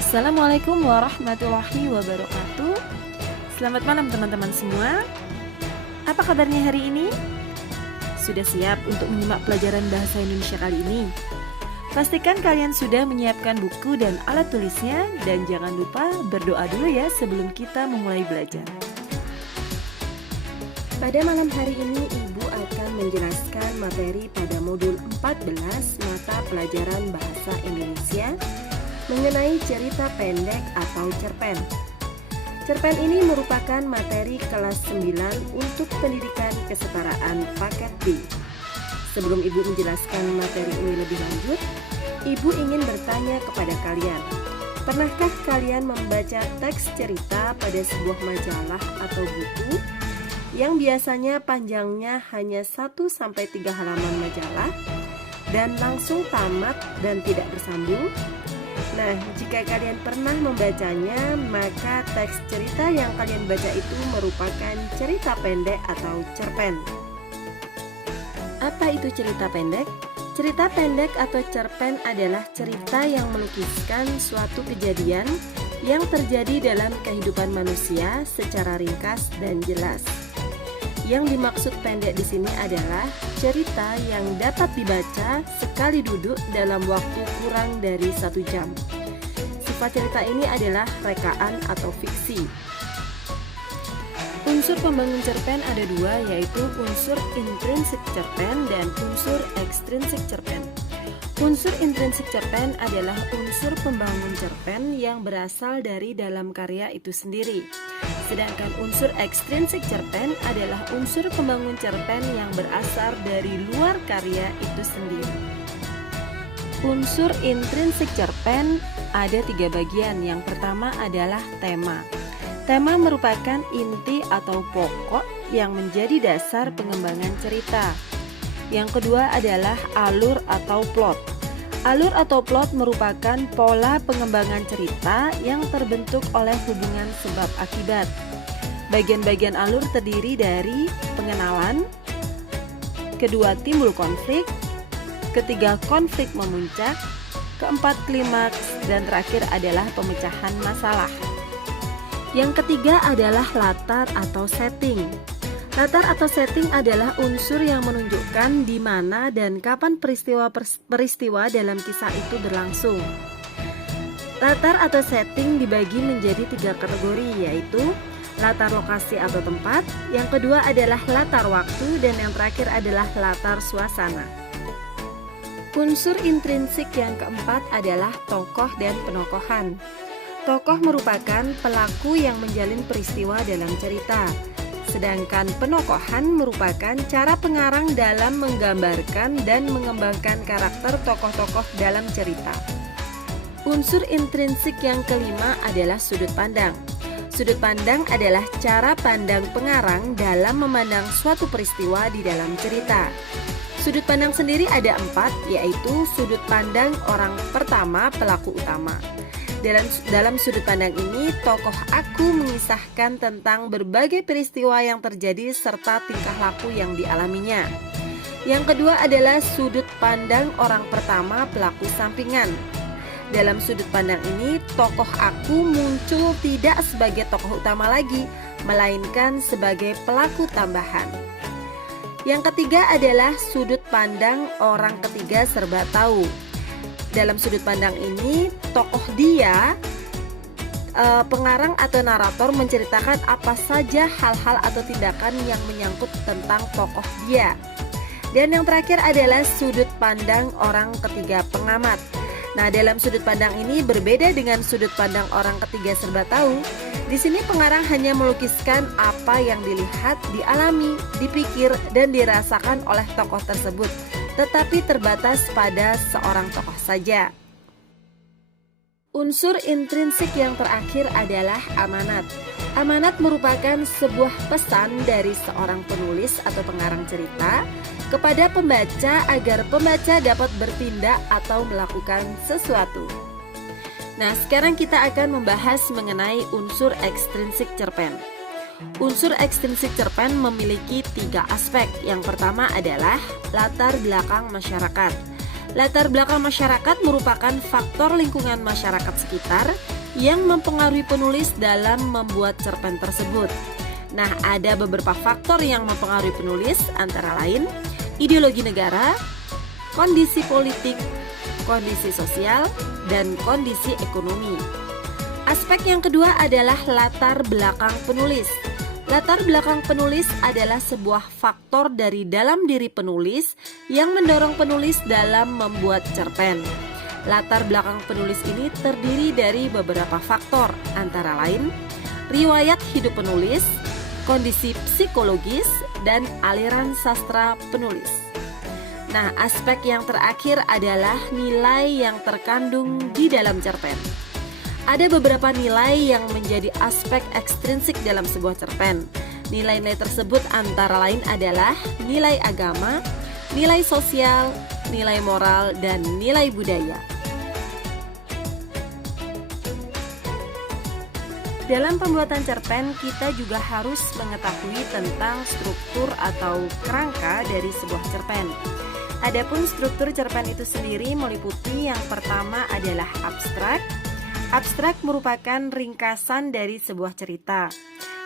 Assalamualaikum warahmatullahi wabarakatuh. Selamat malam teman-teman semua. Apa kabarnya hari ini? Sudah siap untuk menyimak pelajaran bahasa Indonesia kali ini? Pastikan kalian sudah menyiapkan buku dan alat tulisnya. Dan jangan lupa berdoa dulu ya sebelum kita memulai belajar. Pada malam hari ini Ibu akan menjelaskan materi pada modul 14 mata pelajaran bahasa Indonesia mengenai cerita pendek atau cerpen. Cerpen ini merupakan materi kelas 9 untuk pendidikan kesetaraan paket B. Sebelum Ibu menjelaskan materi ini lebih lanjut, Ibu ingin bertanya kepada kalian, pernahkah kalian membaca teks cerita pada sebuah majalah atau buku yang biasanya panjangnya hanya 1-3 halaman majalah dan langsung tamat dan tidak bersambung? Nah, jika kalian pernah membacanya, maka teks cerita yang kalian baca itu merupakan cerita pendek atau cerpen. Apa itu cerita pendek? Cerita pendek atau cerpen adalah cerita yang melukiskan suatu kejadian yang terjadi dalam kehidupan manusia secara ringkas dan jelas. Yang dimaksud pendek di sini adalah cerita yang dapat dibaca sekali duduk dalam waktu kurang dari 1 jam. Sifat cerita ini adalah rekaan atau fiksi. Unsur pembangun cerpen ada 2, yaitu unsur intrinsik cerpen dan unsur ekstrinsik cerpen. Unsur intrinsik cerpen adalah unsur pembangun cerpen yang berasal dari dalam karya itu sendiri. Sedangkan unsur ekstrinsik cerpen adalah unsur pembangun cerpen yang berasal dari luar karya itu sendiri. Unsur intrinsik cerpen ada 3 bagian. Yang pertama adalah tema. Tema merupakan inti atau pokok yang menjadi dasar pengembangan cerita. Yang kedua adalah alur atau plot. Alur atau plot merupakan pola pengembangan cerita yang terbentuk oleh hubungan sebab akibat. Bagian-bagian alur terdiri dari pengenalan, kedua timbul konflik, ketiga konflik memuncak, keempat klimaks, dan terakhir adalah pemecahan masalah. Yang ketiga adalah latar atau setting. Latar atau setting adalah unsur yang menunjukkan di mana dan kapan peristiwa dalam kisah itu berlangsung. Latar atau setting dibagi menjadi 3 kategori, yaitu latar lokasi atau tempat, yang kedua adalah latar waktu, dan yang terakhir adalah latar suasana. Unsur intrinsik yang keempat adalah tokoh dan penokohan. Tokoh merupakan pelaku yang menjalin peristiwa dalam cerita. Sedangkan penokohan merupakan cara pengarang dalam menggambarkan dan mengembangkan karakter tokoh-tokoh dalam cerita. Unsur intrinsik yang kelima adalah sudut pandang. Sudut pandang adalah cara pandang pengarang dalam memandang suatu peristiwa di dalam cerita. Sudut pandang sendiri ada 4, yaitu sudut pandang orang pertama, pelaku utama. Dalam sudut pandang ini, tokoh aku mengisahkan tentang berbagai peristiwa yang terjadi serta tingkah laku yang dialaminya. Yang kedua adalah sudut pandang orang pertama, pelaku sampingan. Dalam sudut pandang ini, tokoh aku muncul tidak sebagai tokoh utama lagi, melainkan sebagai pelaku tambahan. Yang ketiga adalah sudut pandang orang ketiga serba tahu. Dalam sudut pandang ini, tokoh dia, pengarang atau narator menceritakan apa saja hal-hal atau tindakan yang menyangkut tentang tokoh dia. Dan yang terakhir adalah sudut pandang orang ketiga, pengamat. Nah, dalam sudut pandang ini berbeda dengan sudut pandang orang ketiga serba tahu. Di sini pengarang hanya melukiskan apa yang dilihat, dialami, dipikir, dan dirasakan oleh tokoh tersebut, tetapi terbatas pada seorang tokoh saja. Unsur intrinsik yang terakhir adalah amanat. Amanat merupakan sebuah pesan dari seorang penulis atau pengarang cerita kepada pembaca agar pembaca dapat bertindak atau melakukan sesuatu. Nah, sekarang kita akan membahas mengenai unsur ekstrinsik cerpen. Unsur ekstrinsik cerpen memiliki 3 aspek. Yang pertama adalah latar belakang masyarakat. Latar belakang masyarakat merupakan faktor lingkungan masyarakat sekitar yang mempengaruhi penulis dalam membuat cerpen tersebut. Nah, ada beberapa faktor yang mempengaruhi penulis, antara lain ideologi negara, kondisi politik, kondisi sosial, dan kondisi ekonomi. Aspek yang kedua adalah latar belakang penulis. Latar belakang penulis adalah sebuah faktor dari dalam diri penulis yang mendorong penulis dalam membuat cerpen. Latar belakang penulis ini terdiri dari beberapa faktor, antara lain riwayat hidup penulis, kondisi psikologis, dan aliran sastra penulis. Nah, aspek yang terakhir adalah nilai yang terkandung di dalam cerpen. Ada beberapa nilai yang menjadi aspek ekstrinsik dalam sebuah cerpen. Nilai-nilai tersebut antara lain adalah nilai agama, nilai sosial, nilai moral, dan nilai budaya. Dalam pembuatan cerpen, kita juga harus mengetahui tentang struktur atau kerangka dari sebuah cerpen. Adapun struktur cerpen itu sendiri meliputi yang pertama adalah abstrak. Abstrak merupakan ringkasan dari sebuah cerita,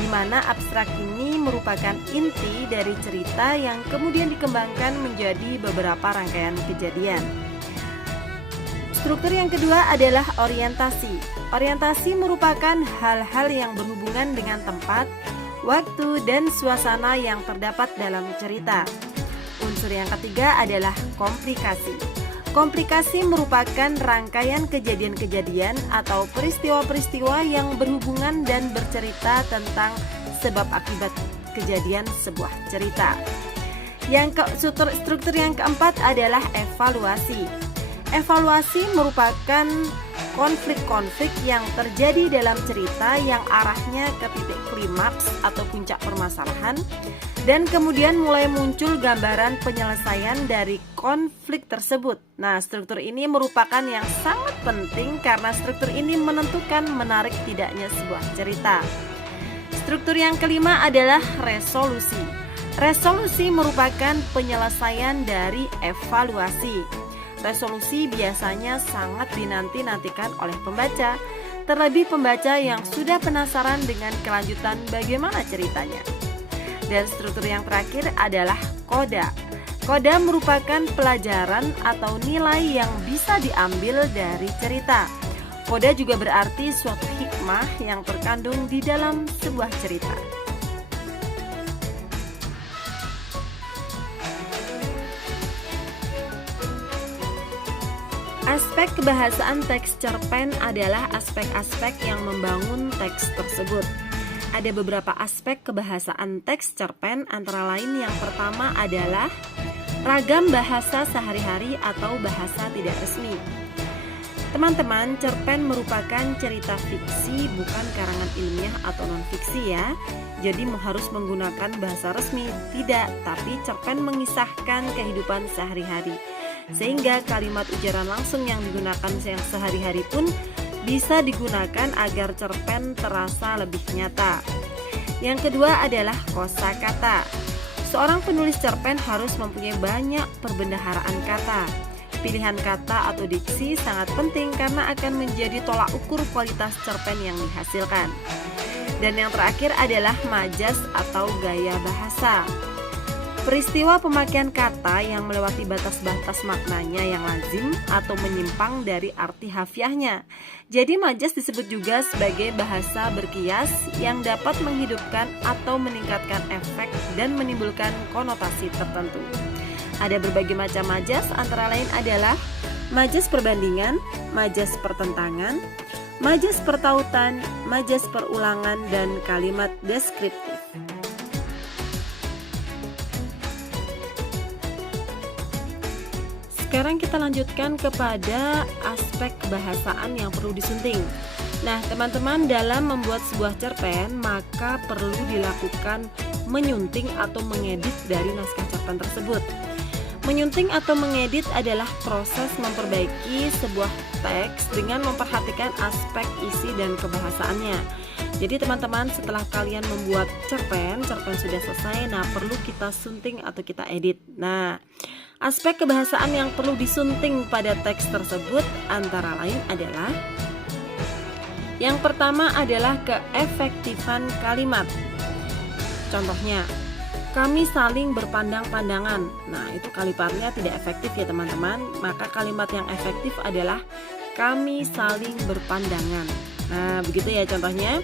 di mana abstrak ini merupakan inti dari cerita yang kemudian dikembangkan menjadi beberapa rangkaian kejadian. Struktur yang kedua adalah orientasi. Orientasi merupakan hal-hal yang berhubungan dengan tempat, waktu, dan suasana yang terdapat dalam cerita. Unsur yang ketiga adalah komplikasi. Komplikasi merupakan rangkaian kejadian-kejadian atau peristiwa-peristiwa yang berhubungan dan bercerita tentang sebab akibat kejadian sebuah cerita. Struktur yang keempat adalah evaluasi. Evaluasi merupakan konflik-konflik yang terjadi dalam cerita yang arahnya ke titik klimaks atau puncak permasalahan, dan kemudian mulai muncul gambaran penyelesaian dari konflik tersebut. Nah, struktur ini merupakan yang sangat penting karena struktur ini menentukan menarik tidaknya sebuah cerita. Struktur yang kelima adalah resolusi. Resolusi merupakan penyelesaian dari evaluasi. Resolusi biasanya sangat dinanti-nantikan oleh pembaca, terlebih pembaca yang sudah penasaran dengan kelanjutan bagaimana ceritanya. Dan struktur yang terakhir adalah koda. Koda merupakan pelajaran atau nilai yang bisa diambil dari cerita. Koda juga berarti suatu hikmah yang terkandung di dalam sebuah cerita. Aspek kebahasaan teks cerpen adalah aspek-aspek yang membangun teks tersebut. Ada beberapa aspek kebahasaan teks cerpen, antara lain yang pertama adalah ragam bahasa sehari-hari atau bahasa tidak resmi. Teman-teman, cerpen merupakan cerita fiksi, bukan karangan ilmiah atau non-fiksi ya. Jadi harus menggunakan bahasa resmi, tidak, tapi cerpen mengisahkan kehidupan sehari-hari. Sehingga kalimat ujaran langsung yang digunakan sehari-hari pun bisa digunakan agar cerpen terasa lebih nyata. Yang kedua adalah kosakata. Seorang penulis cerpen harus mempunyai banyak perbendaharaan kata. Pilihan kata atau diksi sangat penting karena akan menjadi tolak ukur kualitas cerpen yang dihasilkan. Dan yang terakhir adalah majas atau gaya bahasa. Peristiwa pemakaian kata yang melewati batas-batas maknanya yang lazim atau menyimpang dari arti harfiahnya. Jadi majas disebut juga sebagai bahasa berkias yang dapat menghidupkan atau meningkatkan efek dan menimbulkan konotasi tertentu. Ada berbagai macam majas, antara lain adalah majas perbandingan, majas pertentangan, majas pertautan, majas perulangan, dan kalimat deskriptif. Sekarang kita lanjutkan kepada aspek kebahasaan yang perlu disunting. Nah, teman-teman, dalam membuat sebuah cerpen maka perlu dilakukan menyunting atau mengedit dari naskah cerpen tersebut. Menyunting atau mengedit adalah proses memperbaiki sebuah teks dengan memperhatikan aspek isi dan kebahasaannya. Jadi teman-teman, setelah kalian membuat cerpen sudah selesai, nah perlu kita sunting atau kita edit. Nah, Aspek kebahasaan yang perlu disunting pada teks tersebut antara lain adalah: yang pertama adalah keefektifan kalimat. Contohnya, kami saling berpandang-pandangan. Nah, itu kalimatnya tidak efektif ya teman-teman. Maka kalimat yang efektif adalah kami saling berpandangan. Nah, begitu ya contohnya.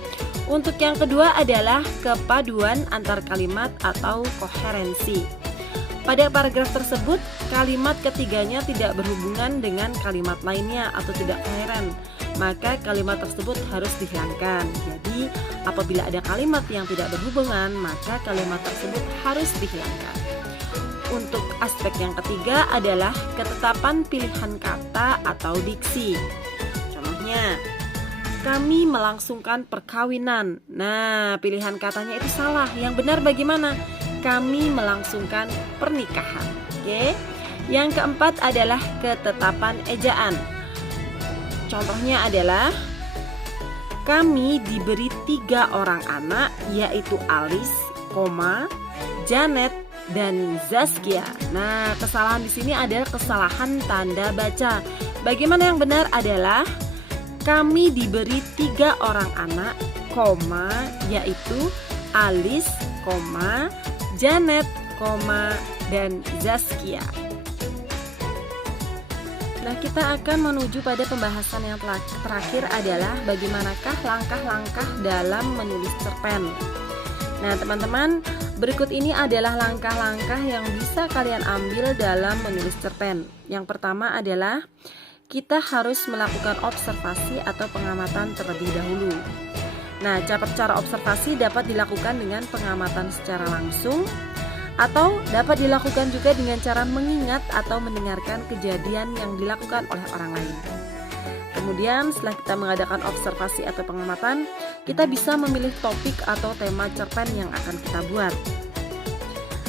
Untuk yang kedua adalah kepaduan antar kalimat atau koherensi. Pada paragraf tersebut, kalimat ketiganya tidak berhubungan dengan kalimat lainnya atau tidak koheren, maka kalimat tersebut harus dihilangkan. Jadi, apabila ada kalimat yang tidak berhubungan, maka kalimat tersebut harus dihilangkan. Untuk aspek yang ketiga adalah ketetapan pilihan kata atau diksi. Contohnya, kami melangsungkan perkawinan. Nah, pilihan katanya itu salah. Yang benar bagaimana? Kami melangsungkan pernikahan. Oke. Yang keempat adalah ketetapan ejaan. Contohnya adalah kami diberi 3 orang anak, yaitu Alice, Janet, dan Zaskia. Nah, kesalahan di sini adalah kesalahan tanda baca. Bagaimana yang benar adalah kami diberi 3 orang anak, yaitu Alice, Janet, dan Zaskia. Nah, kita akan menuju pada pembahasan yang terakhir adalah bagaimanakah langkah-langkah dalam menulis cerpen. Nah, teman-teman, berikut ini adalah langkah-langkah yang bisa kalian ambil dalam menulis cerpen. Yang pertama adalah kita harus melakukan observasi atau pengamatan terlebih dahulu. Nah, cara observasi dapat dilakukan dengan pengamatan secara langsung atau dapat dilakukan juga dengan cara mengingat atau mendengarkan kejadian yang dilakukan oleh orang lain. Kemudian setelah kita mengadakan observasi atau pengamatan, kita bisa memilih topik atau tema cerpen yang akan kita buat.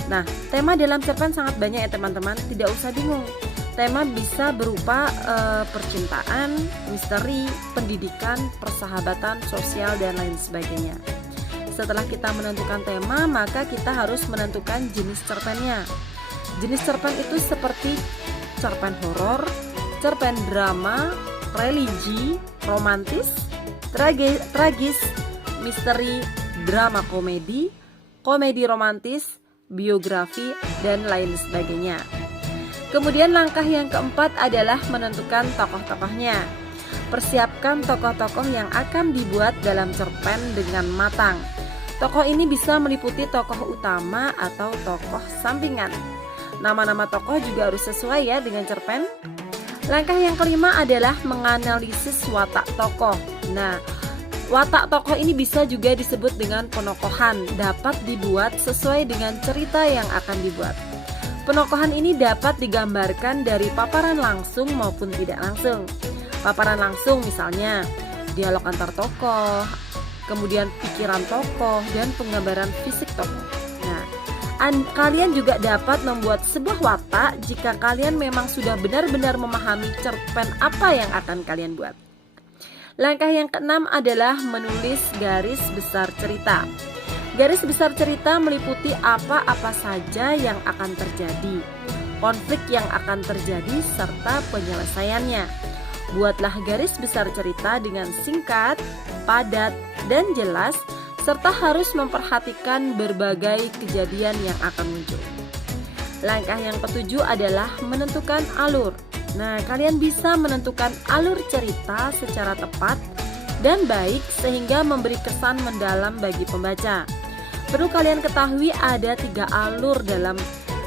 Nah, tema dalam cerpen sangat banyak ya teman-teman, tidak usah bingung. Tema bisa berupa percintaan, misteri, pendidikan, persahabatan, sosial, dan lain sebagainya. Setelah kita menentukan tema, maka kita harus menentukan jenis cerpennya. Jenis cerpen itu seperti cerpen horor, cerpen drama, religi, romantis, tragis, misteri, drama komedi, komedi romantis, biografi, dan lain sebagainya. Kemudian langkah yang keempat adalah menentukan tokoh-tokohnya. Persiapkan tokoh-tokoh yang akan dibuat dalam cerpen dengan matang. Tokoh ini bisa meliputi tokoh utama atau tokoh sampingan. Nama-nama tokoh juga harus sesuai ya dengan cerpen. Langkah yang kelima adalah menganalisis watak tokoh. Nah, watak tokoh ini bisa juga disebut dengan penokohan, dapat dibuat sesuai dengan cerita yang akan dibuat. Penokohan ini dapat digambarkan dari paparan langsung maupun tidak langsung. Paparan langsung misalnya dialog antar tokoh, kemudian pikiran tokoh, dan penggambaran fisik tokoh. Nah, kalian juga dapat membuat sebuah watak jika kalian memang sudah benar-benar memahami cerpen apa yang akan kalian buat. Langkah yang keenam adalah menulis garis besar cerita. Garis besar cerita meliputi apa-apa saja yang akan terjadi, konflik yang akan terjadi, serta penyelesaiannya. Buatlah garis besar cerita dengan singkat, padat, dan jelas, serta harus memperhatikan berbagai kejadian yang akan muncul. Langkah yang ketujuh adalah menentukan alur. Nah, kalian bisa menentukan alur cerita secara tepat dan baik sehingga memberi kesan mendalam bagi pembaca. Perlu kalian ketahui ada 3 alur dalam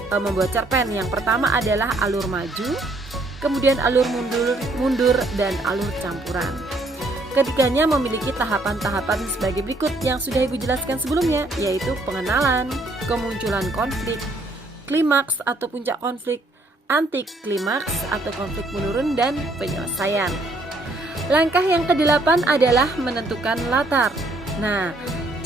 membuat cerpen. Yang pertama adalah alur maju, kemudian alur mundur, dan alur campuran. Ketiganya memiliki tahapan-tahapan sebagai berikut yang sudah Ibu jelaskan sebelumnya, yaitu pengenalan, kemunculan konflik, klimaks atau puncak konflik, anti klimaks atau konflik menurun, dan penyelesaian. Langkah yang ke-8 adalah menentukan latar. Nah,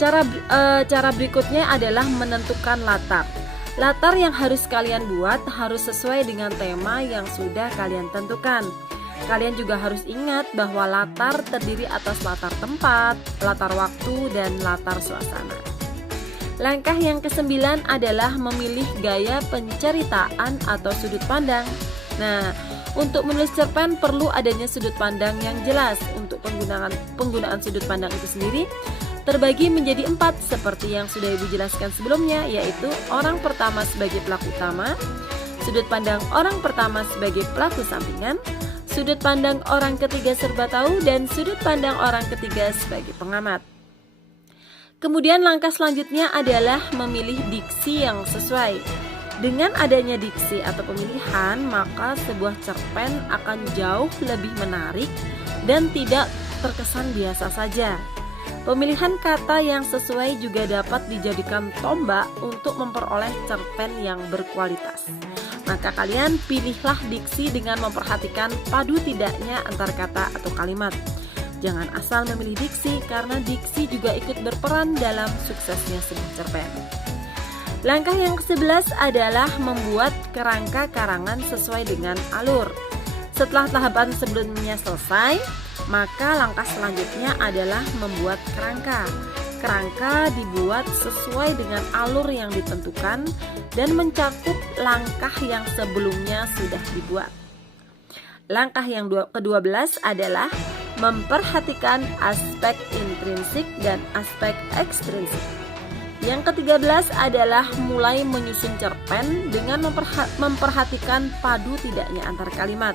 cara berikutnya adalah menentukan latar. Latar yang harus kalian buat harus sesuai dengan tema yang sudah kalian tentukan. Kalian juga harus ingat bahwa latar terdiri atas latar tempat, latar waktu, dan latar suasana. Langkah yang ke-9 adalah memilih gaya penceritaan atau sudut pandang. Nah, untuk menulis cerpen perlu adanya sudut pandang yang jelas. Untuk penggunaan sudut pandang itu sendiri terbagi menjadi 4 seperti yang sudah Ibu jelaskan sebelumnya, yaitu orang pertama sebagai pelaku utama, sudut pandang orang pertama sebagai pelaku sampingan, sudut pandang orang ketiga serba tahu, dan sudut pandang orang ketiga sebagai pengamat. Kemudian langkah selanjutnya adalah memilih diksi yang sesuai. Dengan adanya diksi atau pemilihan, maka sebuah cerpen akan jauh lebih menarik dan tidak terkesan biasa saja. Pemilihan kata yang sesuai juga dapat dijadikan tombak untuk memperoleh cerpen yang berkualitas. Maka kalian pilihlah diksi dengan memperhatikan padu tidaknya antar kata atau kalimat. Jangan asal memilih diksi, karena diksi juga ikut berperan dalam suksesnya sebuah cerpen. Langkah yang ke-11 adalah membuat kerangka karangan sesuai dengan alur. Setelah tahapan sebelumnya selesai, maka langkah selanjutnya adalah membuat kerangka. Kerangka dibuat sesuai dengan alur yang ditentukan dan mencakup langkah yang sebelumnya sudah dibuat. Langkah yang ke-12 adalah memperhatikan aspek intrinsik dan aspek ekstrinsik. Yang ke-13 adalah mulai menyusun cerpen dengan memperhatikan padu tidaknya antar kalimat.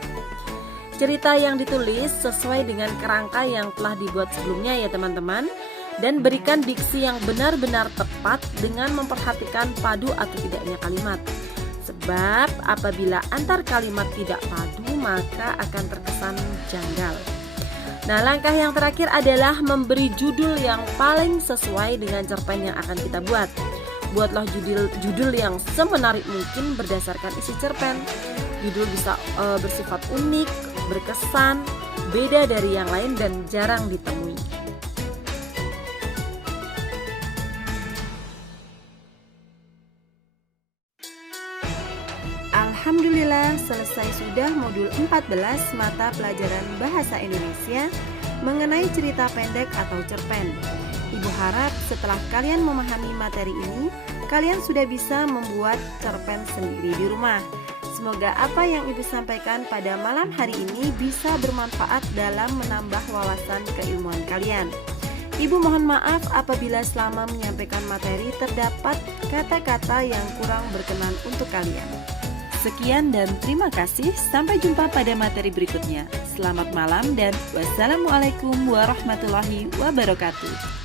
Cerita yang ditulis sesuai dengan kerangka yang telah dibuat sebelumnya ya teman-teman, dan berikan diksi yang benar-benar tepat dengan memperhatikan padu atau tidaknya kalimat. Sebab apabila antar kalimat tidak padu, maka akan terkesan janggal. Nah, langkah yang terakhir adalah memberi judul yang paling sesuai dengan cerpen yang akan kita buat. Buatlah judul yang semenarik mungkin berdasarkan isi cerpen. Judul bisa bersifat unik, berkesan, beda dari yang lain dan jarang ditemui. Alhamdulillah, selesai sudah modul 14 mata pelajaran Bahasa Indonesia mengenai cerita pendek atau cerpen. Ibu harap setelah kalian memahami materi ini, kalian sudah bisa membuat cerpen sendiri di rumah. Semoga apa yang Ibu sampaikan pada malam hari ini bisa bermanfaat dalam menambah wawasan keilmuan kalian. Ibu mohon maaf apabila selama menyampaikan materi terdapat kata-kata yang kurang berkenan untuk kalian. Sekian dan terima kasih. Sampai jumpa pada materi berikutnya. Selamat malam dan wassalamualaikum warahmatullahi wabarakatuh.